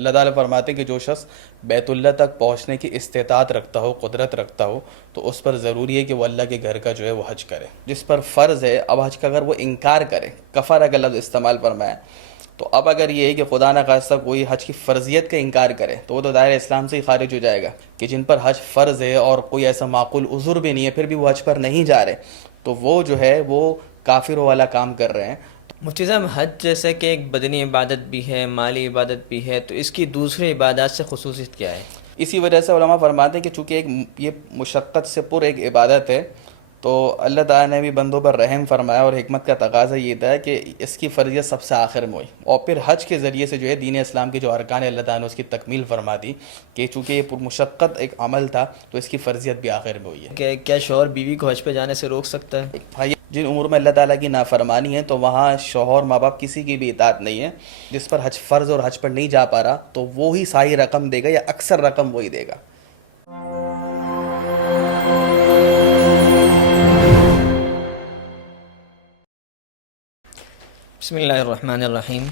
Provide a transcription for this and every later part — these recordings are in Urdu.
اللہ تعالیٰ فرماتے ہیں کہ جو شخص بیت اللہ تک پہنچنے کی استطاعت رکھتا ہو، قدرت رکھتا ہو، تو اس پر ضروری ہے کہ وہ اللہ کے گھر کا جو ہے وہ حج کرے. جس پر فرض ہے، اب حج کا اگر وہ انکار کرے، کفر کا لفظ استعمال فرمایا، تو اب اگر یہ ہے کہ خدا نہ خواستہ کوئی حج کی فرضیت کا انکار کرے تو وہ تو دائرہ اسلام سے ہی خارج ہو جائے گا. کہ جن پر حج فرض ہے اور کوئی ایسا معقول عذر بھی نہیں ہے پھر بھی وہ حج پر نہیں جا رہے، تو وہ جو ہے وہ کافروں والا کام کر رہے ہیں. مفتی صاحب، حج جیسے کہ ایک بدنی عبادت بھی ہے، مالی عبادت بھی ہے، تو اس کی دوسری عبادات سے خصوصیت کیا ہے؟ اسی وجہ سے علماء فرماتے ہیں کہ چونکہ یہ مشقت سے پر ایک عبادت ہے، تو اللہ تعالیٰ نے بھی بندوں پر رحم فرمایا اور حکمت کا تقاضا یہ تھا کہ اس کی فرضیت سب سے آخر میں ہوئی، اور پھر حج کے ذریعے سے جو ہے دین اسلام کے جو ارکان اللہ تعالیٰ نے اس کی تکمیل فرما دی کہ چونکہ یہ پر مشقت ایک عمل تھا تو اس کی فرضیت بھی آخر میں ہوئی ہے. کہ کیا شوہر بیوی کو حج پہ جانے سے روک سکتا ہے؟ بھائی، جن امور میں اللہ تعالیٰ کی نافرمانی ہے تو وہاں شوہر ماں باپ کسی کی بھی اطاعت نہیں ہے. جس پر حج فرض اور حج پر نہیں جا پا رہا تو وہی ساری رقم دے گا یا اکثر رقم وہی دے گا. بسم اللہ الرحمن الرحیم.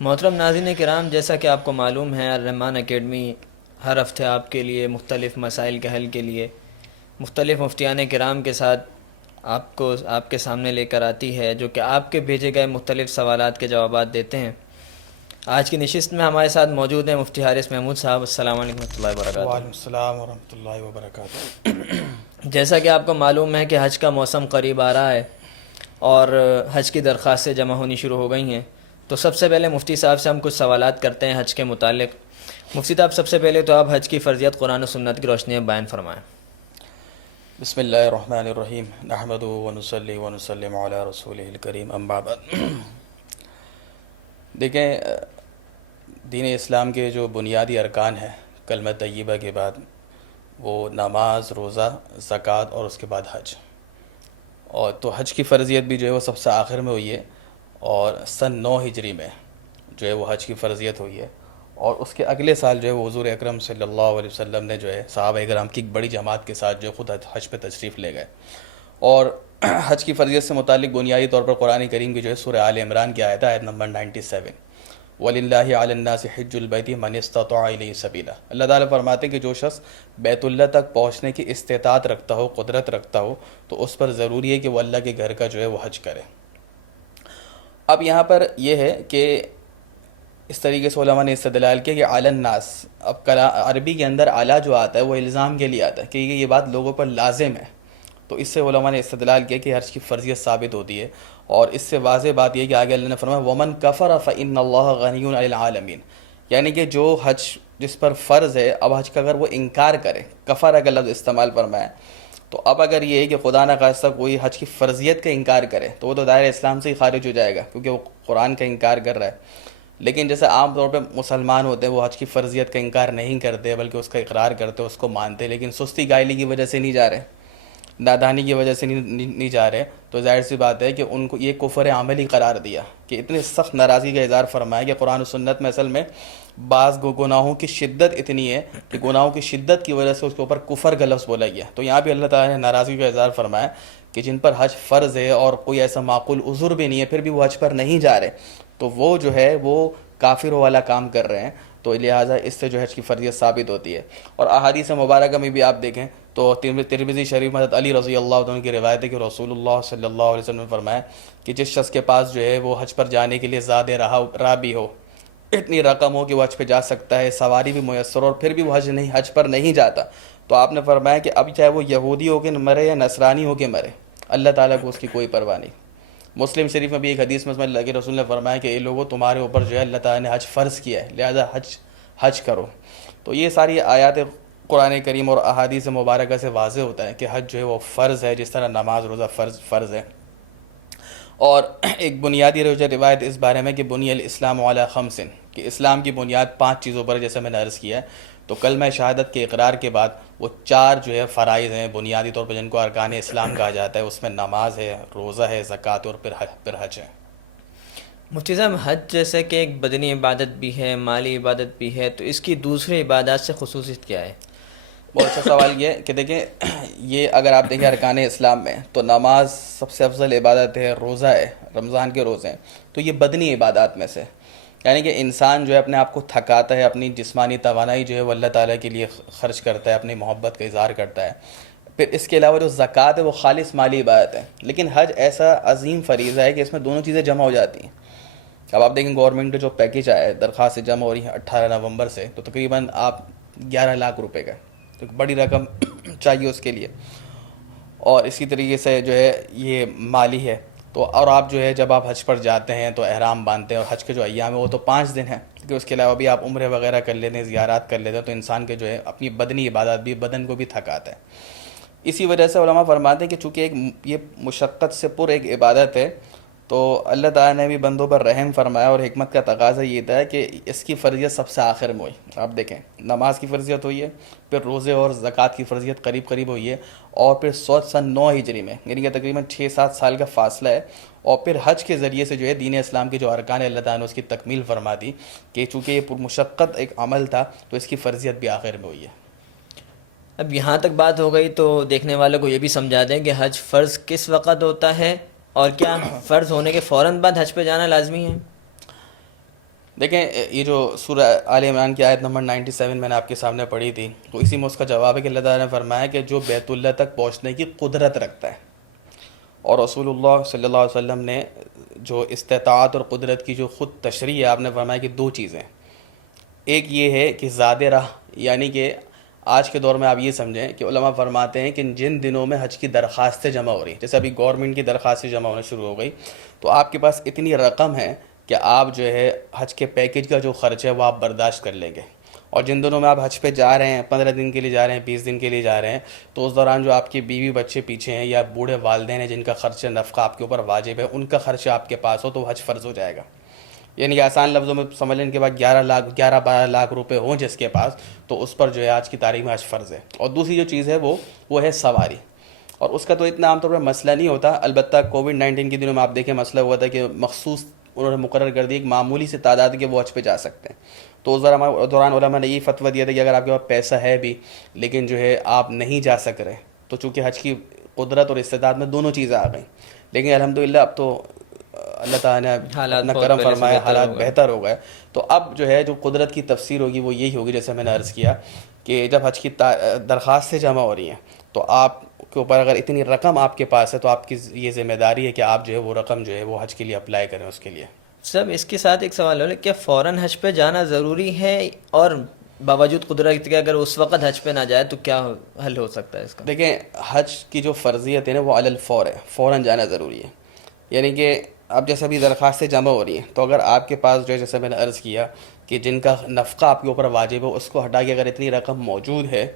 محترم ناظرین کرام، جیسا کہ آپ کو معلوم ہے، الرحمان اکیڈمی ہر ہفتے آپ کے لیے مختلف مسائل کے حل کے لیے مختلف مفتیان کرام کے ساتھ آپ کے سامنے لے کر آتی ہے، جو کہ آپ کے بھیجے گئے مختلف سوالات کے جوابات دیتے ہیں. آج کی نشست میں ہمارے ساتھ موجود ہیں مفتی حارث محمود صاحب. السلام علیکم ورحمۃ اللہ وبرکاتہ. وعلیکم السلام ورحمۃ اللہ وبرکاتہ. جیسا کہ آپ کو معلوم ہے کہ حج کا موسم قریب آ رہا ہے اور حج کی درخواستیں جمع ہونی شروع ہو گئی ہیں، تو سب سے پہلے مفتی صاحب سے ہم کچھ سوالات کرتے ہیں حج کے متعلق. مفتی صاحب، سب سے پہلے تو آپ حج کی فرضیت قرآن و سنت کی روشنی میں بیان فرمائیں. بسم اللہ الرحمن الرحیم. نحمدہ ونصلی ونسلم علی رسولہ الکریم، اما بعد. دیکھیں، دین اسلام کے جو بنیادی ارکان ہیں کلمہ طیبہ کے بعد، وہ نماز، روزہ، زکوٰۃ اور اس کے بعد حج. اور تو حج کی فرضیت بھی جو ہے وہ سب سے آخر میں ہوئی ہے، اور سن 9 ہجری میں جو ہے وہ حج کی فرضیت ہوئی ہے. اور اس کے اگلے سال جو ہے وہ حضور اکرم صلی اللہ علیہ وسلم نے جو ہے صحابہ کرام کی ایک بڑی جماعت کے ساتھ جو ہے خود حج پہ تشریف لے گئے. اور حج کی فرضیت سے متعلق بنیادی طور پر قرآن کریم کی جو ہے سورہ آل عمران کی آیت ہے، آیت نمبر 97، وَلِلَّهِ عَلَى النَّاسِ حِجُّ الْبَيْتِ مَنِ اسْتَطَاعَ إِلَيْهِ سَبِيلًا. اللہ تعالیٰ فرماتے ہیں کہ جو شخص بیت اللہ تک پہنچنے کی استطاعت رکھتا ہو، قدرت رکھتا ہو، تو اس پر ضروری ہے کہ وہ اللہ کے گھر کا جو ہے وہ حج کرے. اب یہاں پر یہ ہے کہ اس طریقے سے علماء نے استدلال کیا کہ علی الناس، اب عربی کے اندر علی جو آتا ہے وہ الزام کے لیے آتا ہے کہ یہ بات لوگوں پر لازم ہے. تو اس سے علماء نے استدلال کیا کہ حج کی فرضیت ثابت ہوتی ہے. اور اس سے واضح بات یہ کہ آگے اللہ نے فرمایا وَمَن كَفَرَ فَإِنَّ اللَّهَ غَنِيٌّ عَنِ الْعَالَمِينَ، یعنی کہ جو حج جس پر فرض ہے، اب حج کا اگر وہ انکار کرے، کفر کا لفظ استعمال فرمایا، تو اب اگر یہ ہے کہ خدا نہ خواستہ کوئی حج کی فرضیت کا انکار کرے تو وہ تو دائرہ اسلام سے ہی خارج ہو جائے گا، کیونکہ وہ قرآن کا انکار کر رہا ہے. لیکن جیسے عام طور پہ مسلمان ہوتے ہیں وہ حج کی فرضیت کا انکار نہیں کرتے بلکہ اس کا اقرار کرتے، اس کو مانتے، لیکن سستی گائلی کی وجہ سے نہیں جا رہے، نادانی کی وجہ سے نہیں جا رہے، تو ظاہر سی بات ہے کہ ان کو یہ کفر عملی قرار دیا کہ اتنی سخت ناراضگی کا اظہار فرمایا کہ قرآن و سنت میں اصل میں بعض گناہوں کی شدت اتنی ہے کہ گناہوں کی شدت کی وجہ سے اس کے اوپر کفر کا لفظ بولا گیا. تو یہاں بھی اللہ تعالیٰ نے ناراضگی کا اظہار فرمایا کہ جن پر حج فرض ہے اور کوئی ایسا معقول عذر بھی نہیں ہے پھر بھی وہ حج پر نہیں جا رہے، تو وہ جو ہے وہ کافروں والا کام کر رہے ہیں. تو لہٰذا اس سے جو حج کی فرضیت ثابت ہوتی ہے. اور احادیث مبارکہ میں بھی آپ دیکھیں تو ترمذی شریف میں حضرت علی رضی اللہ عنہ کی روایت ہے کہ رسول اللہ صلی اللہ علیہ وسلم نے فرمایا کہ جس شخص کے پاس جو ہے وہ حج پر جانے کے لیے زیادہ راہ بھی ہو، اتنی رقم ہو کہ وہ حج پہ جا سکتا ہے، سواری بھی میسر ہو، اور پھر بھی وہ حج پر نہیں جاتا، تو آپ نے فرمایا کہ اب چاہے وہ یہودی ہو کے مرے یا نصرانی ہو کے مرے، اللہ تعالیٰ کو اس کی کوئی پرواہ نہیں. مسلم شریف میں بھی ایک حدیث میں اللہ کے رسول نے فرمایا کہ اے لوگوں، تمہارے اوپر جو ہے اللہ تعالیٰ نے حج فرض کیا ہے، لہذا حج کرو. تو یہ ساری آیات قرآن کریم اور احادیث مبارکہ سے واضح ہوتا ہے کہ حج جو ہے وہ فرض ہے، جس طرح نماز روزہ فرض ہے. اور ایک بنیادی روایت اس بارے میں کہ بنی الاسلام علی خمس، کہ اسلام کی بنیاد 5 چیزوں پر، جیسے میں نے عرض کیا ہے. تو کلمہ شہادت کے اقرار کے بعد وہ 4 جو ہے فرائض ہیں بنیادی طور پر جن کو ارکان اسلام کہا جاتا ہے، اس میں نماز ہے، روزہ ہے، زکوٰۃ اور پھر حج ہے. مفتی صاحب، حج جیسے کہ ایک بدنی عبادت بھی ہے، مالی عبادت بھی ہے، تو اس کی دوسری عبادات سے خصوصیت کیا ہے؟ بہت اچھا سوال یہ کہ دیکھیں، یہ اگر آپ دیکھیں ارکان اسلام میں تو نماز سب سے افضل عبادت ہے، روزہ ہے، رمضان کے روزے ہیں، تو یہ بدنی عبادات میں سے. یعنی کہ انسان جو ہے اپنے آپ کو تھکاتا ہے، اپنی جسمانی توانائی جو ہے وہ اللہ تعالیٰ کے لیے خرچ کرتا ہے، اپنی محبت کا اظہار کرتا ہے. پھر اس کے علاوہ جو زکوٰۃ ہے وہ خالص مالی عبادت ہے، لیکن حج ایسا عظیم فریضہ ہے کہ اس میں دونوں چیزیں جمع ہو جاتی ہیں. اب آپ دیکھیں گورنمنٹ کا جو پیکیج آیا ہے، درخواستیں جمع ہو رہی ہیں 18 نومبر سے، تو تقریباً آپ 11 لاکھ روپے کا، تو بڑی رقم چاہیے اس کے لیے. اور اسی طریقے سے جو ہے یہ مالی ہے. تو اور آپ جو ہے جب آپ حج پر جاتے ہیں تو احرام باندھتے ہیں، اور حج کے جو ایام ہیں وہ تو 5 دن ہیں، کیونکہ اس کے علاوہ بھی آپ عمرے وغیرہ کر لیتے ہیں، زیارات کر لیتے ہیں، تو انسان کے جو ہے اپنی بدنی عبادات بھی بدن کو بھی تھکاتا ہے. اسی وجہ سے علماء فرماتے ہیں کہ چونکہ یہ مشقت سے پر ایک عبادت ہے، تو اللہ تعالیٰ نے بھی بندوں پر رحم فرمایا، اور حکمت کا تقاضا یہ تھا کہ اس کی فرضیت سب سے آخر میں ہوئی. آپ دیکھیں نماز کی فرضیت ہوئی ہے، پھر روزے اور زکوٰۃ کی فرضیت قریب قریب ہوئی ہے، اور پھر سن 9 ہجری میں، یعنی کہ تقریباً 6-7 سال کا فاصلہ ہے. اور پھر حج کے ذریعے سے جو ہے دین اسلام کے جو ارکان ہے اللہ تعالیٰ نے اس کی تکمیل فرما دی، کہ چونکہ یہ پرمشقت ایک عمل تھا تو اس کی فرضیت بھی آخر میں ہوئی ہے. اب یہاں تک بات ہو گئی تو دیکھنے والوں کو یہ بھی سمجھا دیں کہ حج فرض کس وقت ہوتا ہے، اور کیا فرض ہونے کے فوراً بعد حج پہ جانا لازمی ہے؟ دیکھیں یہ جو سورہ آل عمران کی آیت نمبر 97 میں نے آپ کے سامنے پڑھی تھی، تو اسی میں اس کا جواب ہے کہ اللہ تعالیٰ نے فرمایا کہ جو بیت اللہ تک پہنچنے کی قدرت رکھتا ہے. اور رسول اللہ صلی اللہ علیہ وسلم نے جو استطاعت اور قدرت کی جو خود تشریح ہے، آپ نے فرمایا کہ 2 چیزیں. ایک یہ ہے کہ زیادہ راہ، یعنی کہ آج کے دور میں آپ یہ سمجھیں کہ علماء فرماتے ہیں کہ جن دنوں میں حج کی درخواستیں جمع ہو رہی ہیں، جیسے ابھی گورنمنٹ کی درخواستیں جمع ہونا شروع ہو گئی، تو آپ کے پاس اتنی رقم ہے کہ آپ جو ہے حج کے پیکیج کا جو خرچ ہے وہ آپ برداشت کر لیں گے. اور جن دنوں میں آپ حج پہ جا رہے ہیں، 15 دن کے لیے جا رہے ہیں، 20 دن کے لیے جا رہے ہیں، تو اس دوران جو آپ کی بیوی بچے پیچھے ہیں یا بوڑھے والدین ہیں جن کا خرچہ نفقہ آپ کے اوپر واجب ہے، ان کا خرچہ آپ کے پاس ہو تو حج فرض ہو جائے گا. یعنی کہ آسان لفظوں میں سمجھ لیں کے بعد 11-12 لاکھ روپے ہوں جس کے پاس، تو اس پر جو ہے آج کی تاریخ میں حج فرض ہے. اور دوسری جو چیز ہے وہ ہے سواری. اور اس کا تو اتنا عام طور پر مسئلہ نہیں ہوتا، البتہ کووڈ-19 کے دنوں میں آپ دیکھیں مسئلہ ہوا تھا کہ مخصوص انہوں نے مقرر کر دی ایک معمولی سے تعداد کے وہ حج پہ جا سکتے ہیں. تو اس دوران علماء نے یہ فتویٰ دیا تھا کہ اگر آپ کے پاس پیسہ ہے بھی لیکن جو ہے آپ نہیں جا سک رہے، تو چونکہ حج کی قدرت اور استطاعت میں دونوں چیزیں آ گئیں. لیکن الحمدللہ اب تو اللہ تعالیٰ نے اپنا کرم فرمایا، حالات بہتر ہو گئے. تو اب جو ہے جو قدرت کی تفسیر ہوگی وہ یہی ہوگی، جیسے میں نے عرض کیا کہ جب حج کی درخواستیں جمع ہو رہی ہیں تو آپ کے اوپر اگر اتنی رقم آپ کے پاس ہے تو آپ کی یہ ذمہ داری ہے کہ آپ جو ہے وہ رقم جو ہے وہ حج کے لیے اپلائی کریں اس کے لیے. سب اس کے ساتھ ایک سوال ہے، کیا فوراً حج پہ جانا ضروری ہے، اور باوجود قدرت کے اگر اس وقت حج پہ نہ جائے تو کیا حل ہو سکتا ہے اس کا؟ دیکھیں حج کی جو فرضیت ہے نا وہ علی الفور ہے، فوراً جانا ضروری ہے. یعنی کہ اب جیسے ابھی درخواستیں جمع ہو رہی ہیں تو اگر آپ کے پاس جو ہے جیسے میں نے عرض کیا کہ جن کا نفقہ آپ کے اوپر واجب ہے اس کو ہٹا کے اگر اتنی رقم موجود ہے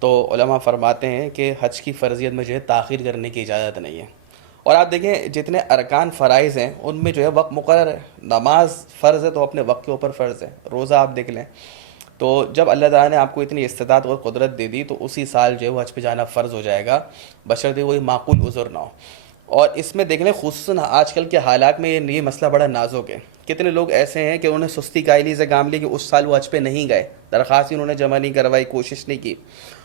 تو علماء فرماتے ہیں کہ حج کی فرضیت میں جو ہے تاخیر کرنے کی اجازت نہیں ہے. اور آپ دیکھیں جتنے ارکان فرائض ہیں ان میں جو ہے وقت مقرر ہے. نماز فرض ہے تو اپنے وقت کے اوپر فرض ہے. روزہ آپ دیکھ لیں تو جب اللہ تعالیٰ نے آپ کو اتنی استطاعت اور قدرت دے دی تو اسی سال جو ہے وہ حج پہ جانا فرض ہو جائے گا، بشرطے کوئی معقول عذر نہ ہو. اور اس میں دیکھ لیں خصوصاً آج کل کے حالات میں یہ مسئلہ بڑا نازک ہے. کتنے لوگ ایسے ہیں کہ انہوں نے سستی قائلی سے کام لی کہ اس سال وہ حج پہ نہیں گئے، درخواست ہی انہوں نے جمع نہیں کروائی، کوشش نہیں کی،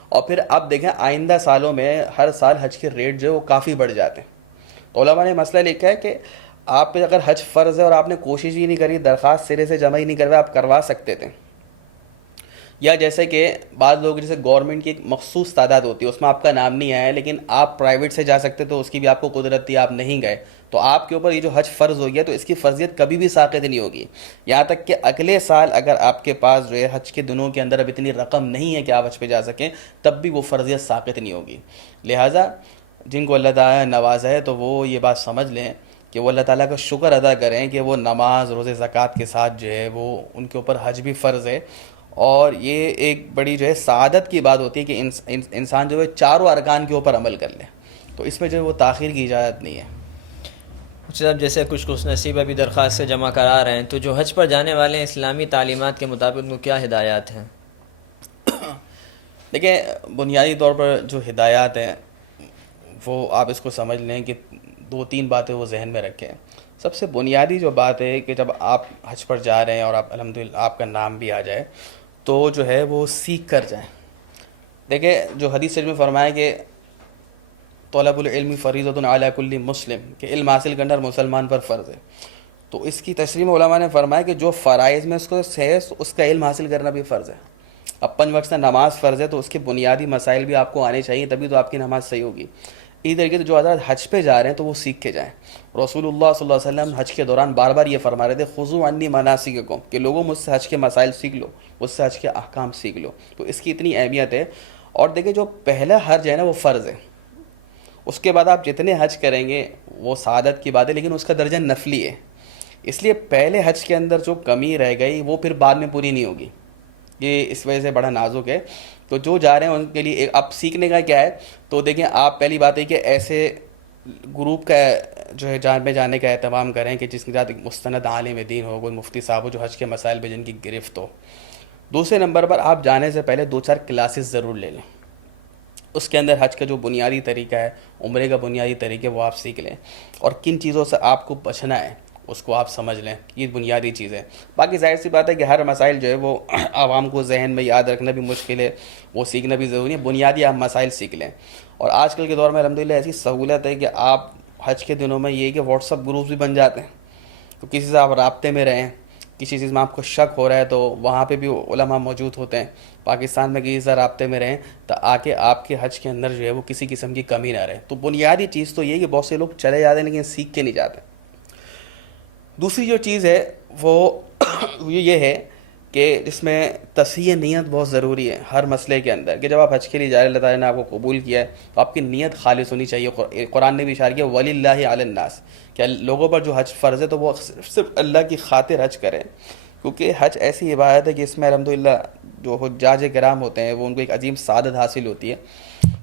اور پھر اب دیکھیں آئندہ سالوں میں ہر سال حج کے ریٹ جو ہے وہ کافی بڑھ جاتے ہیں. تو علماء نے مسئلہ لکھا ہے کہ آپ پہ اگر حج فرض ہے اور آپ نے کوشش ہی نہیں کری، درخواست سرے سے جمع ہی نہیں کروائی، آپ کروا سکتے تھے. یا جیسے کہ بعض لوگ جیسے گورنمنٹ کی ایک مخصوص تعداد ہوتی ہے اس میں آپ کا نام نہیں آیا لیکن آپ پرائیویٹ سے جا سکتے تو اس کی بھی آپ کو قدرت تھی، آپ نہیں گئے، تو آپ کے اوپر یہ جو حج فرض ہو گیا تو اس کی فرضیت کبھی بھی ساقط نہیں ہوگی. یہاں تک کہ اگلے سال اگر آپ کے پاس جو ہے حج کے دنوں کے اندر اب اتنی رقم نہیں ہے کہ آپ حج پہ جا سکیں تب بھی وہ فرضیت ساقط نہیں ہوگی. لہٰذا جن کو اللہ تعالیٰ نے نوازا ہے تو وہ یہ بات سمجھ لیں کہ وہ اللہ تعالیٰ کا شکر ادا کریں کہ وہ نماز روزے زکوٰۃ کے ساتھ جو ہے وہ ان کے اوپر حج بھی فرض ہے. اور یہ ایک بڑی جو ہے سعادت کی بات ہوتی ہے کہ انسان جو ہے چاروں ارکان کے اوپر عمل کر لے، تو اس میں جو ہے وہ تاخیر کی اجازت نہیں ہے. صاحب جیسے کچھ خوش نصیب ابھی درخواست سے جمع کرا رہے ہیں تو جو حج پر جانے والے ہیں اسلامی تعلیمات کے مطابق ان کو کیا ہدایات ہیں؟ دیکھیں بنیادی طور پر جو ہدایات ہیں وہ آپ اس کو سمجھ لیں کہ 2-3 باتیں وہ ذہن میں رکھیں. سب سے بنیادی جو بات ہے کہ جب آپ حج پر جا رہے ہیں اور آپ الحمدللہ آپ کا نام بھی آ جائے تو جو ہے وہ سیکھ کر جائیں. دیکھیں جو حدیث میں فرمایا کہ طلب العلم فریضۃ علی کل مسلم، کہ علم حاصل کرنا ہر مسلمان پر فرض ہے. تو اس کی تشریح میں علماء نے فرمایا کہ جو فرائض میں اس کو ہے اس کا علم حاصل کرنا بھی فرض ہے. اب 5 وقت نماز فرض ہے تو اس کے بنیادی مسائل بھی آپ کو آنے چاہیے, تبھی تو آپ کی نماز صحیح ہوگی. اسی طریقے سے جو حضرات حج پہ جا رہے ہیں تو وہ سیکھ کے جائیں. رسول اللہ صلی اللہ علیہ وسلم حج کے دوران بار بار یہ فرما رہے تھے خذوا عنی مناسککم, کہ لوگوں مجھ سے حج کے مسائل سیکھ لو, مجھ سے حج کے احکام سیکھ لو. تو اس کی اتنی اہمیت ہے. اور دیکھیں جو پہلا حج ہے نا وہ فرض ہے, اس کے بعد آپ جتنے حج کریں گے وہ سعادت کی بات ہے, لیکن اس کا درجہ نفلی ہے. اس لیے پہلے حج کے اندر جو کمی رہ گئی وہ پھر بعد میں پوری نہیں ہوگی, یہ اس وجہ سے بڑا نازک ہے. تو جو جا رہے ہیں ان کے لیے اب سیکھنے کا کیا ہے, تو دیکھیں آپ پہلی بات ہے کہ ایسے گروپ کا جو ہے جان میں جانے کا اہتمام کریں کہ جس کے ساتھ ایک مستند عالم دین ہو, کوئی مفتی صاحب ہو جو حج کے مسائل پہ جن کی گرفت ہو. دوسرے نمبر پر آپ جانے سے پہلے 2-4 کلاسز ضرور لے لیں. اس کے اندر حج کا جو بنیادی طریقہ ہے, عمرے کا بنیادی طریقہ وہ آپ سیکھ لیں, اور کن چیزوں سے آپ کو بچنا ہے اس کو آپ سمجھ لیں. یہ بنیادی چیز ہے. باقی ظاہر سی بات ہے کہ ہر مسائل جو ہے وہ عوام کو ذہن میں یاد رکھنا بھی مشکل ہے, وہ سیکھنا بھی ضروری ہے. بنیادی آپ مسائل سیکھ لیں. اور آج کل کے دور میں الحمدللہ ایسی سہولت ہے کہ آپ حج کے دنوں میں یہ ہے کہ واٹس ایپ گروپس بھی بن جاتے ہیں, تو کسی سے آپ رابطے میں رہیں, کسی چیز میں آپ کو شک ہو رہا ہے تو وہاں پہ بھی علماء موجود ہوتے ہیں. پاکستان میں کسی سے رابطے میں رہیں تو آ کے آپ کے حج کے اندر جو ہے وہ کسی قسم کی کمی نہ رہے. تو بنیادی چیز تو یہ ہے کہ بہت سے لوگ چلے جاتے ہیں لیکن سیکھ کے نہیں جاتے. دوسری جو چیز ہے وہ یہ ہے کہ اس میں تصحیح نیت بہت ضروری ہے ہر مسئلے کے اندر, کہ جب آپ حج کے لیے جا رہے ہیں, اللہ تعالیٰ نے آپ کو قبول کیا ہے, تو آپ کی نیت خالص ہونی چاہیے. قرآن نے بھی اشارہ کیا وَلِلَّهِ عَلَى النَّاسِ, کہ لوگوں پر جو حج فرض ہے تو وہ صرف اللہ کی خاطر حج کریں. کیونکہ حج ایسی عبادت ہے کہ اس میں الحمدللہ جو حجاج کرام ہوتے ہیں وہ ان کو ایک عظیم سعادت حاصل ہوتی ہے.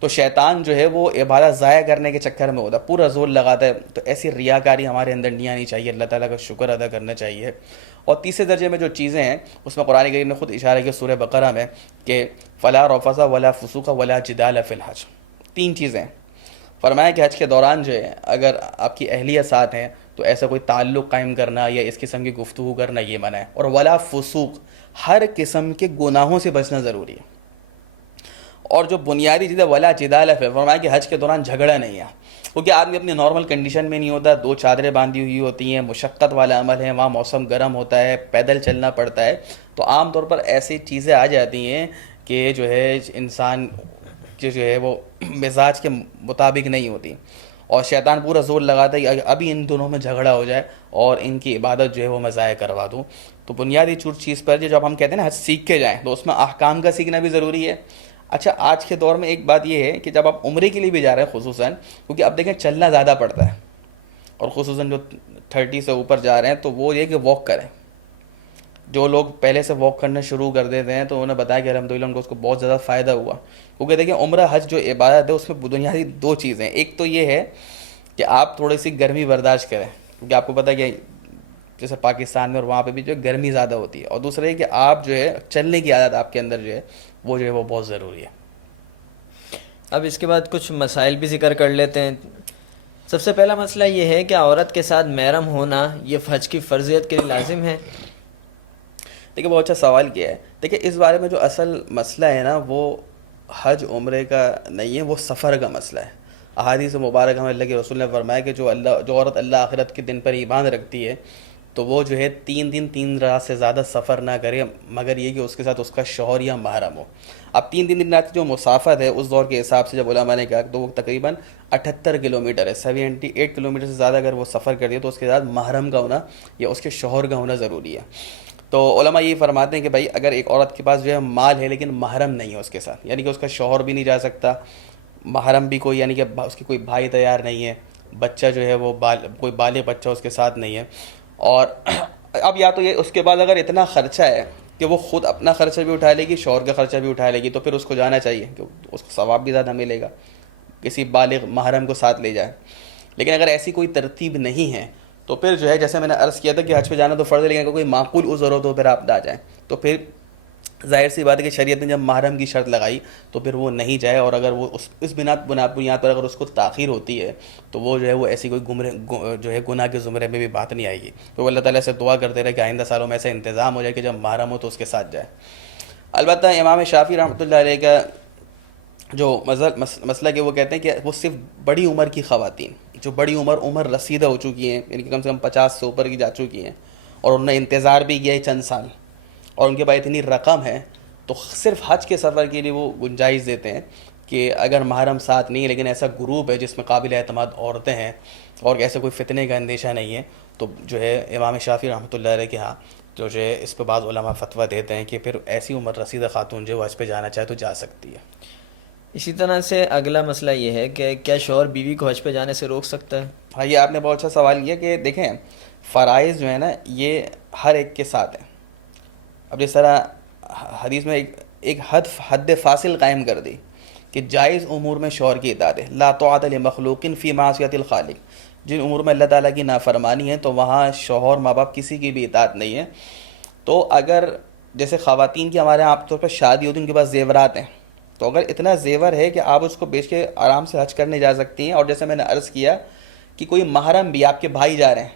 تو شیطان جو ہے وہ عبادت ضائع کرنے کے چکر میں ہوتا ہے, پورا زور لگاتا ہے. تو ایسی ریاکاری ہمارے اندر نہیں آنی چاہیے, اللہ تعالیٰ کا شکر ادا کرنا چاہیے. اور تیسرے درجے میں جو چیزیں ہیں اس میں قرآن کریم نے خود اشارہ کیا سورہ بقرہ میں کہ فلا رفث ولا فسوق ولا جدال فی الحج. 3 چیزیں فرمایا کہ حج کے دوران جو ہے اگر آپ کی اہلیہ ساتھ ہیں تو ایسا کوئی تعلق قائم کرنا یا اس قسم کی گفتگو کرنا یہ منع ہے. اور ولا فسوق, ہر قسم کے گناہوں سے بچنا ضروری ہے. اور جو بنیادی چیز ہے ولا جدال ہے, فرمایا کہ حج کے دوران جھگڑا نہیں ہے, کیونکہ آدمی اپنی نارمل کنڈیشن میں نہیں ہوتا, 2 چادریں باندھی ہوئی ہوتی ہیں, مشقت والا عمل ہے, وہاں موسم گرم ہوتا ہے, پیدل چلنا پڑتا ہے. تو عام طور پر ایسی چیزیں آ جاتی ہیں کہ جو ہے انسان جو ہے وہ مزاج کے مطابق نہیں ہوتی, اور شیطان پورا زور لگاتا ہے کہ ابھی ان دونوں میں جھگڑا ہو جائے اور ان کی عبادت جو ہے وہ میں ضائع کروا دوں. تو بنیادی چیز پر جب ہم کہتے ہیں نا حج سیکھ کے جائیں, تو اس میں احکام کا سیکھنا بھی ضروری ہے. اچھا, آج کے دور میں ایک بات یہ ہے کہ جب آپ عمرے کے لیے بھی جا رہے ہیں خصوصاً, کیونکہ اب دیکھیں چلنا زیادہ پڑتا ہے, اور خصوصاً جو 30 سے اوپر جا رہے ہیں تو وہ یہ کہ واک کریں. جو لوگ پہلے سے واک کرنا شروع کر دیتے ہیں تو انہیں بتایا کہ الحمدللہ ان کو اس کو بہت زیادہ فائدہ ہوا. کیونکہ دیکھیں عمرہ حج جو عبادت ہے اس میں بنیادی 2 چیزیں, ایک تو یہ ہے کہ آپ تھوڑی سی گرمی برداشت کریں, کیونکہ آپ کو پتہ ہے کہ جیسے پاکستان میں اور وہاں پہ بھی جو ہے گرمی زیادہ ہوتی ہے. اور دوسرا یہ کہ آپ جو ہے چلنے کی عادت آپ کے اندر جو ہے وہ بہت ضروری ہے. اب اس کے بعد کچھ مسائل بھی ذکر کر لیتے ہیں. سب سے پہلا مسئلہ یہ ہے کہ عورت کے ساتھ محرم ہونا یہ حج کی فرضیت کے لیے لازم ہے. دیکھیں بہت اچھا سوال کیا ہے. دیکھیں اس بارے میں جو اصل مسئلہ ہے نا وہ حج عمرے کا نہیں ہے, وہ سفر کا مسئلہ ہے. احادیث مبارکہ میں اللہ کے رسول نے فرمایا کہ جو عورت اللہ آخرت کے دن پر ایمان رکھتی ہے تو وہ جو ہے 3 دن 3 رات سے زیادہ سفر نہ کرے, مگر یہ کہ اس کے ساتھ اس کا شوہر یا محرم ہو. اب 3 دن 3 رات کی جو مسافت ہے اس دور کے حساب سے جب علماء نے کہا تو وہ تقریباً 78 کلومیٹر ہے, 78 کلومیٹر سے زیادہ اگر وہ سفر کر دیا تو اس کے ساتھ محرم کا ہونا یا اس کے شوہر کا ہونا ضروری ہے. تو علماء یہ فرماتے ہیں کہ بھائی اگر ایک عورت کے پاس جو ہے مال ہے لیکن محرم نہیں ہے اس کے ساتھ, یعنی کہ اس کا شوہر بھی نہیں جا سکتا, محرم بھی کوئی یعنی کہ اس کی کوئی بھائی تیار نہیں ہے, بچہ جو ہے وہ کوئی بالغ بچہ اس کے ساتھ نہیں ہے, اور اب یا تو یہ اس کے بعد اگر اتنا خرچہ ہے کہ وہ خود اپنا خرچہ بھی اٹھا لے گی, شوہر کا خرچہ بھی اٹھا لے گی, تو پھر اس کو جانا چاہیے کہ اس کو ثواب بھی زیادہ ملے گا, کسی بالغ محرم کو ساتھ لے جائے. لیکن اگر ایسی کوئی ترتیب نہیں ہے تو پھر جو ہے جیسے میں نے عرض کیا تھا کہ حج پہ جانا تو فرض ہے, لیکن اگر کوئی معقول عذر ہو تو پھر آپ نہ جائیں. تو پھر ظاہر سی بات ہے کہ شریعت نے جب محرم کی شرط لگائی تو پھر وہ نہیں جائے, اور اگر وہ اس بنیاد پر اگر اس کو تاخیر ہوتی ہے تو وہ جو ہے وہ ایسی کوئی جو ہے گناہ کے زمرے میں بھی بات نہیں آئے گی. تو اللہ تعالیٰ سے دعا کرتے رہے کہ آئندہ سالوں میں ایسا انتظام ہو جائے کہ جب محرم ہو تو اس کے ساتھ جائے. البتہ امام شافعی رحمۃ اللہ علیہ کا جو مسئلہ کہ وہ کہتے ہیں کہ وہ صرف بڑی عمر کی خواتین جو بڑی عمر رسیدہ ہو چکی ہیں، یعنی کہ کم سے کم 50 سے اوپر کی جا چکی ہیں، اور انہوں نے انتظار بھی کیا ہے چند سال، اور ان کے پاس اتنی رقم ہے، تو صرف حج کے سفر کے لیے وہ گنجائش دیتے ہیں کہ اگر محرم ساتھ نہیں ہے لیکن ایسا گروپ ہے جس میں قابل اعتماد عورتیں ہیں اور ایسے کوئی فتنے کا اندیشہ نہیں ہے، تو جو ہے امام شافعی رحمۃ اللہ علیہ کے ہاں جو ہے اس پہ بعض علماء فتویٰ دیتے ہیں کہ پھر ایسی عمر رسیدہ خاتون جو ہے وہ حج پہ جانا چاہے تو جا سکتی ہے۔ اسی طرح سے اگلا مسئلہ یہ ہے کہ کیا شوہر بیوی کو حج پہ جانے سے روک سکتا ہے؟ ہاں، یہ آپ نے بہت اچھا سوال کیا کہ دیکھیں فرائض جو ہے نا یہ ہر ایک کے ساتھ ہیں۔ اب جس طرح حدیث میں ایک حد فاصل قائم کر دی کہ جائز امور میں شوہر کی اطاعت ہے، لا طاعت لمخلوق فی معصیت الخالق، جن امور میں اللہ تعالیٰ کی نافرمانی ہے تو وہاں شوہر ماں باپ کسی کی بھی اطاعت نہیں ہے۔ تو اگر جیسے خواتین کی ہمارے یہاں عام طور پر شادی ہوتی ہے، ان کے پاس زیورات ہیں، تو اگر اتنا زیور ہے کہ آپ اس کو بیچ کے آرام سے حج کرنے جا سکتی ہیں، اور جیسے میں نے عرض کیا کہ کوئی محرم بھی آپ کے بھائی جا رہے ہیں،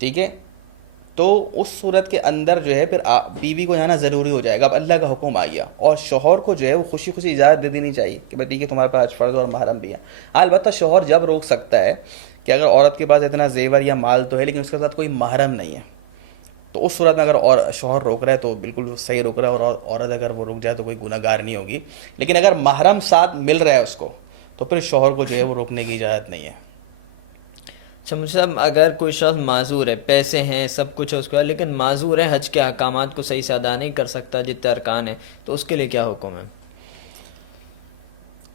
ٹھیک ہے، تو اس صورت کے اندر جو ہے پھر بیوی کو جانا ضروری ہو جائے گا۔ اب اللہ کا حکم آ گیا، اور شوہر کو جو ہے وہ خوشی خوشی اجازت دے دینی چاہیے کہ بھائی ٹھیک ہے تمہارے پاس حج فرض اور محرم بھی ہے۔ البتہ شوہر جب روک سکتا ہے کہ اگر عورت کے پاس اتنا زیور یا مال تو ہے لیکن اس کے ساتھ کوئی محرم نہیں ہے، تو اس صورت میں اگر اور شوہر روک رہا ہے تو بالکل صحیح روک رہا ہے، اور عورت اگر وہ رک جائے تو کوئی گناہ گار نہیں ہوگی۔ لیکن اگر محرم ساتھ مل رہا ہے اس کو تو پھر شوہر کو جو ہے وہ روکنے کی اجازت نہیں ہے۔ اچھا مجھے صاحب، اگر کوئی شخص معذور ہے، پیسے ہیں، سب کچھ ہے اس کا، لیکن معذور ہے، حج کے احکامات کو صحیح سے ادا نہیں کر سکتا جتنے ارکان ہیں، تو اس کے لیے کیا حکم ہے؟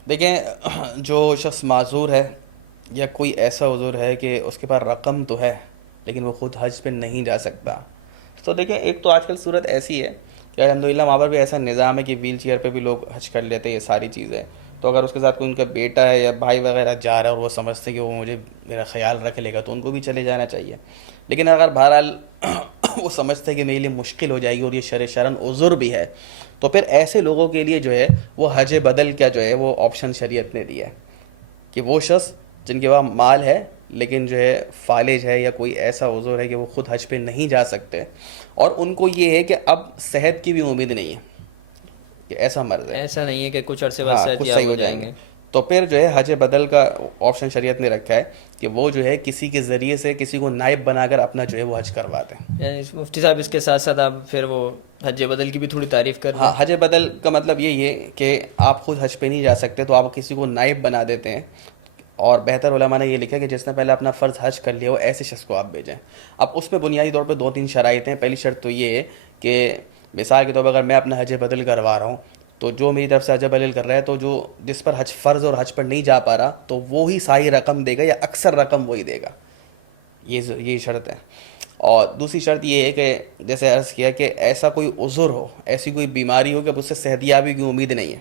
دیکھیں جو شخص معذور ہے یا کوئی ایسا عذر ہے کہ اس کے پاس رقم تو ہے لیکن وہ خود حج پہ نہیں جا سکتا، تو دیکھیں ایک تو آج کل صورت ایسی ہے کہ الحمدللہ وہاں پر بھی ایسا نظام ہے کہ ویل چیئر پہ بھی لوگ حج کر لیتے ہیں، یہ ساری چیزیں، تو اگر اس کے ساتھ کوئی ان کا بیٹا ہے یا بھائی وغیرہ جا رہا ہے اور وہ سمجھتے کہ وہ مجھے میرا خیال رکھ لے گا تو ان کو بھی چلے جانا چاہیے۔ لیکن اگر بہرحال وہ سمجھتے کہ میرے لیے مشکل ہو جائے گی اور یہ شرعاً عذر بھی ہے، تو پھر ایسے لوگوں کے لیے جو ہے وہ حج بدل کا جو ہے وہ آپشن شریعت نے دیا ہے کہ وہ شخص جن کے پاس مال ہے لیکن جو ہے فالج ہے یا کوئی ایسا عذر ہے کہ وہ خود حج پہ نہیں جا سکتے، اور ان کو یہ ہے کہ اب صحت کی بھی امید نہیں ہے کہ ایسا مرض ہے، ایسا نہیں ہے کہ کچھ عرصے بعد ہاں صحت کچھ یاب صحیح ہو ہو جائیں گے؟ تو پھر جو ہے حج بدل کا آپشن شریعت نے رکھا ہے کہ وہ جو ہے کسی کے ذریعے سے کسی کو نائب بنا کر اپنا جو ہے وہ حج کرواتے ہیں۔ یعنی مفتی صاحب اس کے ساتھ ساتھ آپ پھر وہ حج بدل کی بھی تھوڑی تعریف کر دیں۔ ہاں، حج بدل کا مطلب یہی ہے کہ آپ خود حج پہ نہیں جا سکتے تو آپ کسی کو نائب بنا دیتے ہیں، اور بہتر علماء نے یہ لکھا کہ جس نے پہلے اپنا فرض حج کر لیا وہ ایسے شخص کو آپ بھیجیں۔ اب اس میں بنیادی طور پہ 2-3 شرائط ہیں۔ پہلی شرط تو یہ ہے کہ مثال کے طور پر اگر میں اپنا حج بدل کروا رہا ہوں تو جو میری طرف سے حج بدل کر رہا ہے تو جو جس پر حج فرض اور حج پر نہیں جا پا رہا تو وہی ساری رقم دے گا یا اکثر رقم وہی دے گا، یہ شرط ہے۔ اور دوسری شرط یہ ہے کہ جیسے عرض کیا کہ ایسا کوئی عذر ہو، ایسی کوئی بیماری ہو کہ اب اس سے صحت یابی کی امید نہیں ہے،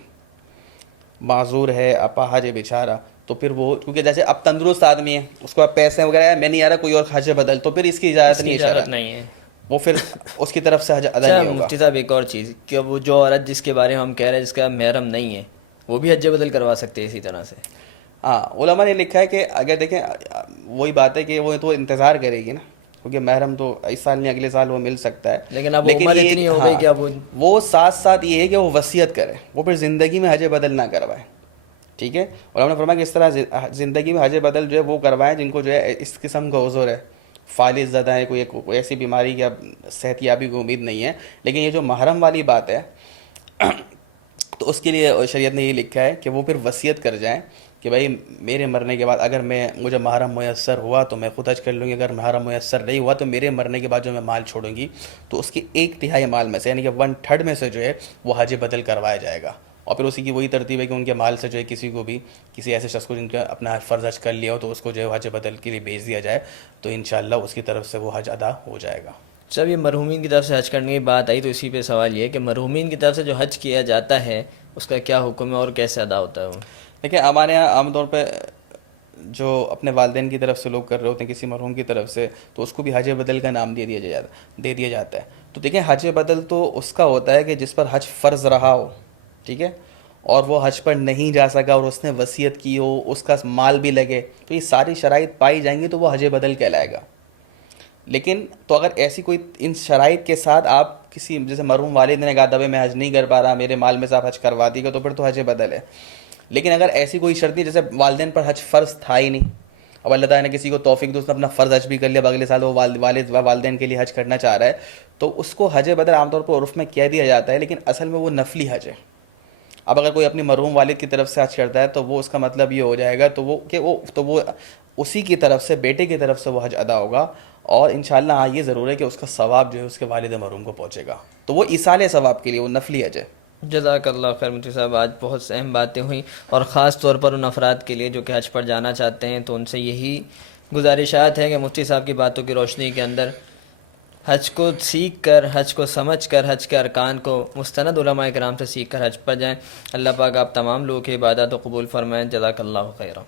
معذور ہے، اپاہج ہے بیچارہ، تو پھر وہ کیونکہ جیسے اب تندرست آدمی ہے، اس کو اب پیسے وغیرہ میں نہیں آ رہا کوئی اور حج بدل، تو پھر اس کی اجازت اس کی نہیں ہے اجازت شرعاً، نہیں ہے۔ وہ پھر اس کی طرف سے حج ادا اچھا نہیں ہوگا۔ مفتی صاحب ایک اور چیز کہ وہ جو عورت جس کے بارے میں ہم کہہ رہے ہیں جس کا محرم نہیں ہے وہ بھی حج بدل کروا سکتے ہیں اسی طرح سے؟ ہاں، علماء نے لکھا ہے کہ اگر دیکھیں وہی بات ہے کہ وہ تو انتظار کرے گی نا، کیونکہ محرم تو اس سال نہیں اگلے سال وہ مل سکتا ہے، لیکن اب عمر یہ اتنی ہو گئی کہ اب وہ ساتھ ساتھ یہ ہے کہ وہ وصیت کرے، وہ پھر زندگی میں حج بدل نہ کروائے، ٹھیک ہے، اور ہم نے فرمایا کہ اس طرح زندگی میں حج بدل جو ہے وہ کروائیں جن کو جو ہے اس قسم کا عذر ہے، فالج زدہ ہے، کوئی ایسی بیماری کی اب صحت یابی کی امید نہیں ہے۔ لیکن یہ جو محرم والی بات ہے تو اس کے لیے شریعت نے یہ لکھا ہے کہ وہ پھر وصیت کر جائیں کہ بھائی میرے مرنے کے بعد اگر مجھے محرم میسر ہوا تو میں خود حج کر لوں گی، اگر محرم میسر نہیں ہوا تو میرے مرنے کے بعد جو میں مال چھوڑوں گی تو اس کی 1/3 مال میں سے یعنی کہ 1/3 میں سے جو ہے وہ حج بدل کروایا جائے گا، اور پھر اسی کی وہی ترتیب ہے کہ ان کے مال سے جو ہے کسی کو بھی کسی ایسے شخص کو جن کا اپنا فرض حج کر لیا ہو تو اس کو جو ہے حج بدل کے لیے بھیج دیا جائے، تو انشاءاللہ اس کی طرف سے وہ حج ادا ہو جائے گا۔ جب یہ مرحومین کی طرف سے حج کرنے کی بات آئی تو اسی پہ سوال یہ ہے کہ مرحومین کی طرف سے جو حج کیا جاتا ہے اس کا کیا حکم ہے اور کیسے ادا ہوتا ہے وہ؟ دیکھیں ہمارے یہاں عام طور پہ جو اپنے والدین کی طرف سے لوگ کر رہے ہوتے ہیں کسی مرحوم کی طرف سے تو اس کو بھی حج بدل کا نام دے دیا جاتا ہے۔ تو دیکھیں حج بدل تو اس کا ہوتا ہے کہ جس پر حج فرض رہا ہو، ٹھیک ہے، اور وہ حج پر نہیں جا سکا اور اس نے وصیت کی ہو، اس کا مال بھی لگے، تو یہ ساری شرائط پائی جائیں گی تو وہ حج بدل کہلائے گا۔ لیکن تو اگر ایسی کوئی ان شرائط کے ساتھ آپ کسی جیسے مرحوم والد نے کہا دبے میں حج نہیں کر پا رہا میرے مال میں سے آپ حج کروا دیے گا تو پھر تو حج بدل ہے۔ لیکن اگر ایسی کوئی شرط نہیں جیسے والدین پر حج فرض تھا ہی نہیں اب اللہ تعالیٰ نے کسی کو توفیق دو، اس نے اپنا فرض حج بھی کر لیا، اب اگلے سال وہ والد والدین کے لیے حج کرنا چاہ رہا ہے، تو اس کو حج بدر عام طور پر عرف میں کہہ دیا جاتا ہے، لیکن اصل میں وہ نفلی حج ہے۔ اب اگر کوئی اپنی مرحوم والد کی طرف سے حج کرتا ہے تو وہ اس کا مطلب یہ ہو جائے گا تو وہ اسی کی طرف سے، بیٹے کی طرف سے وہ حج ادا ہوگا، اور انشاءاللہ ہاں یہ ضرور ہے کہ اس کا ثواب جو ہے اس کے والد مرحوم کو پہنچے گا، تو وہ ایصال ثواب کے لیے وہ نفلی حج ہے۔ جزاک اللہ خیر مفتی صاحب، آج بہت اہم باتیں ہوئیں، اور خاص طور پر ان افراد کے لیے جو کہ حج پر جانا چاہتے ہیں، تو ان سے یہی گزارشات ہے کہ مفتی صاحب کی باتوں کی روشنی کے اندر حج کو سیکھ کر، حج کو سمجھ کر، حج کے ارکان کو مستند علماء کرام سے سیکھ کر حج پر جائیں۔ اللہ پاک آپ تمام لوگوں کی عبادات و قبول فرمائیں۔ جزاک اللہ خیرہ۔